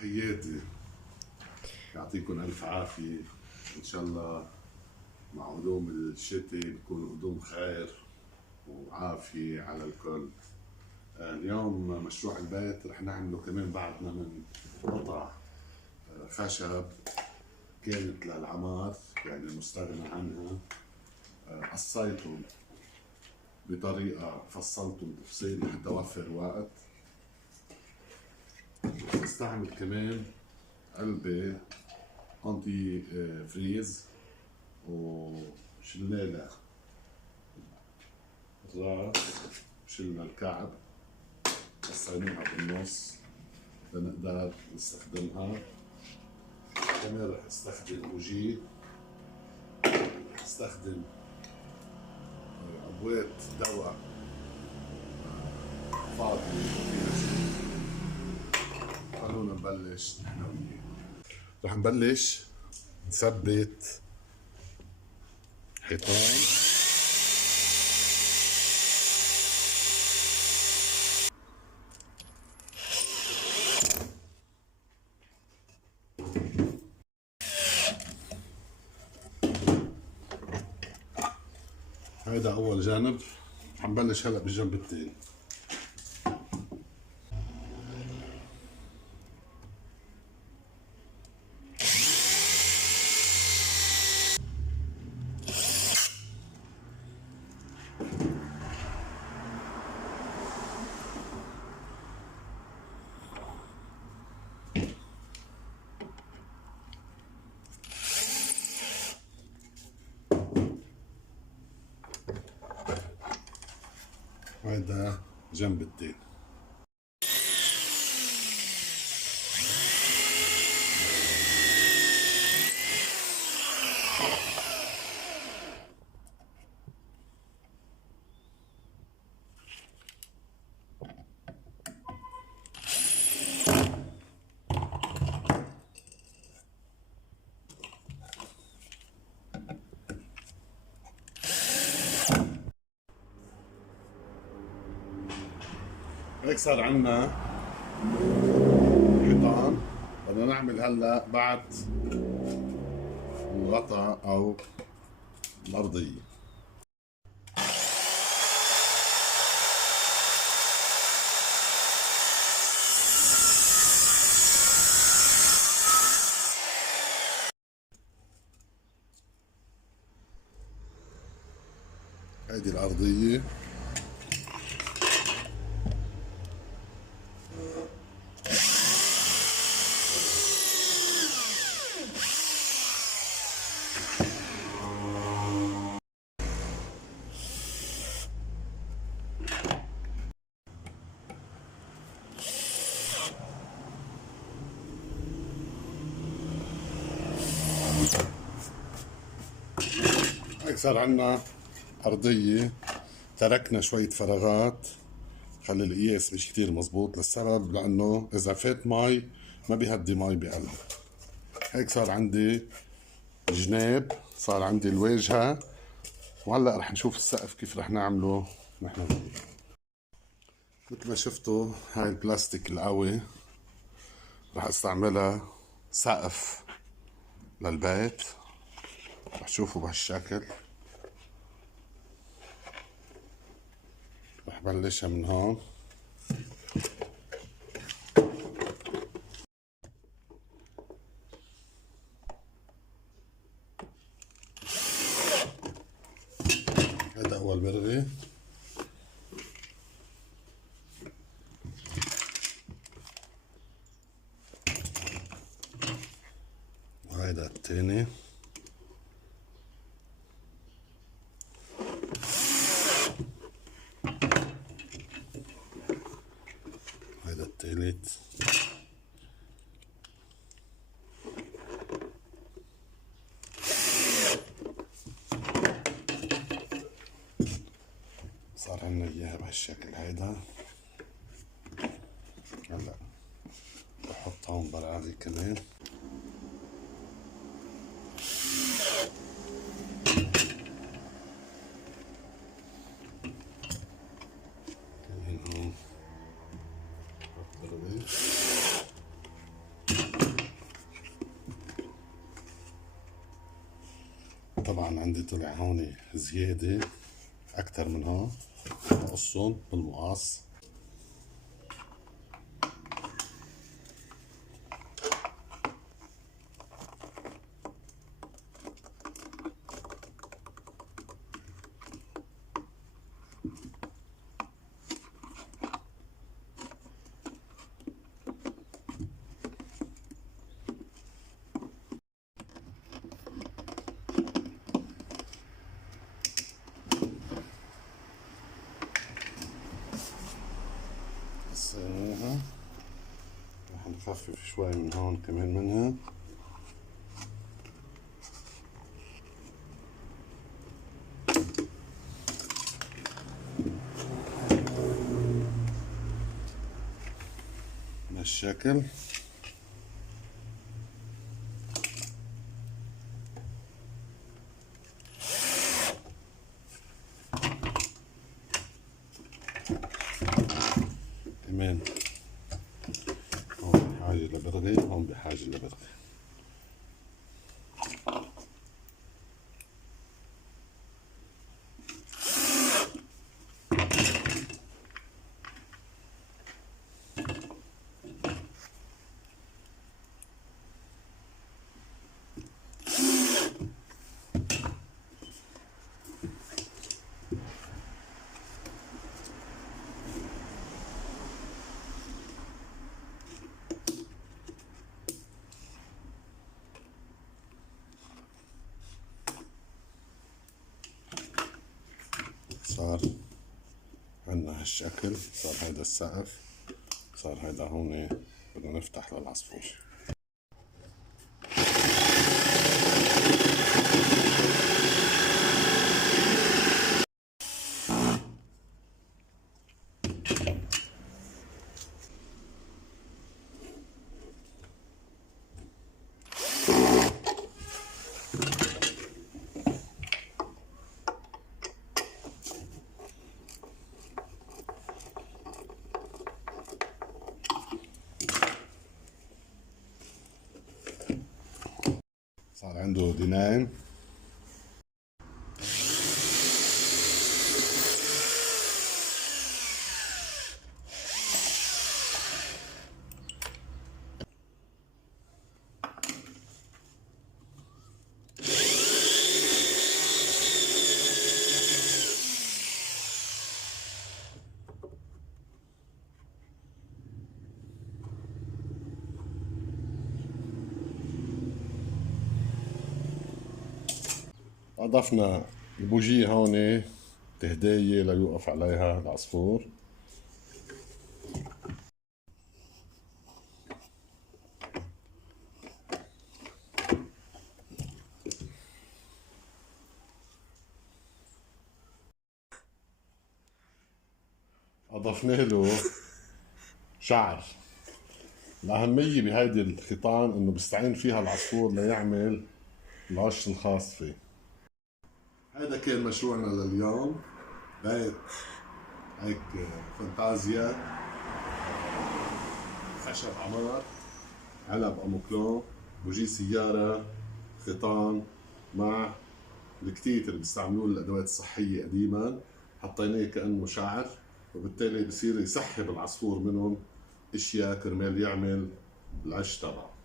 تحياتي، يعطيكم ألف عافية. إن شاء الله مع قدوم الشتاء نكون قدوم خير وعافية على الكل. اليوم مشروع البيت رح نعمله كمان بعدنا من قطع خشب كانت للعمار، يعني المستغنى عنها. قصيتهم بطريقة، فصلتهم تفصيل لحتى أوفر وقت. استعمل كمان علبة انتي فريز وشلنا الراس وشلنا الكعب، قصيناها بالنص لنقدر نستخدمها. كمان رح استخدم بوجي، استخدم عبوات دواء فاضي فيها شيء. خلونا نبلش نحن وياه. رح نبلش نثبت حيطان هيدا أول جانب. رح نبلش هلا بالجنب الثاني. هيدا جنب التاني. هيك صار عنا حيطان. بدنا نعمل هلا بعد الغطاء او الارضيه. هيدي الارضيه. هيك صار عنا أرضية. تركنا شوية فراغات، خلي القياس مش كتير مزبوط، للسبب لأنه إذا فات مي ما بيهدي مي بقلب. هيك صار عندي جناب، صار عندي الواجهة، وهلأ رح نشوف السقف كيف رح نعمله نحن. مثل ما شفتوا هاي البلاستيك القوي رح استعملها سقف للبيت. رح تشوفوا بهالشكل. رح بلشها من هون. هذا أول مرغي. وهذا الثاني. هذا الثالث. صار عنا اياها بهالشكل هيدا. هلا بحط هون براغي كمان. كمان هون بحط برغي. طبعا عندي طلع هون زيادة أكتر من هون، بقصهم بالمقص. رح نخفف شوي من هون كمان منها. بالشكل. كمان هون بحاجة لبرغي، هون بحاجة لبرغي. صار عندنا هالشكل، صار هيدا السقف، صار هيدا هون. بدنا نفتح للعصفور. صار عنده دينين. أضفنا البوجيه هون تهداية ليوقف عليها العصفور. أضفنا له شعر. الأهمية بهيدي الخيطان إنه بيستعين فيها العصفور ليعمل العش الخاص فيه. هذا كان مشروعنا لليوم، بيت هيك فانتازيا، خشب عمار، علب أموكلون، بوجي سيارة، خيطان، مع الكتيت اللي بيستعملوه للأدوات الصحية قديما، حطيناه كأنه شعر، وبالتالي بصير يسحب العصفور منهم اشياء كرمال يعمل العش تبعه.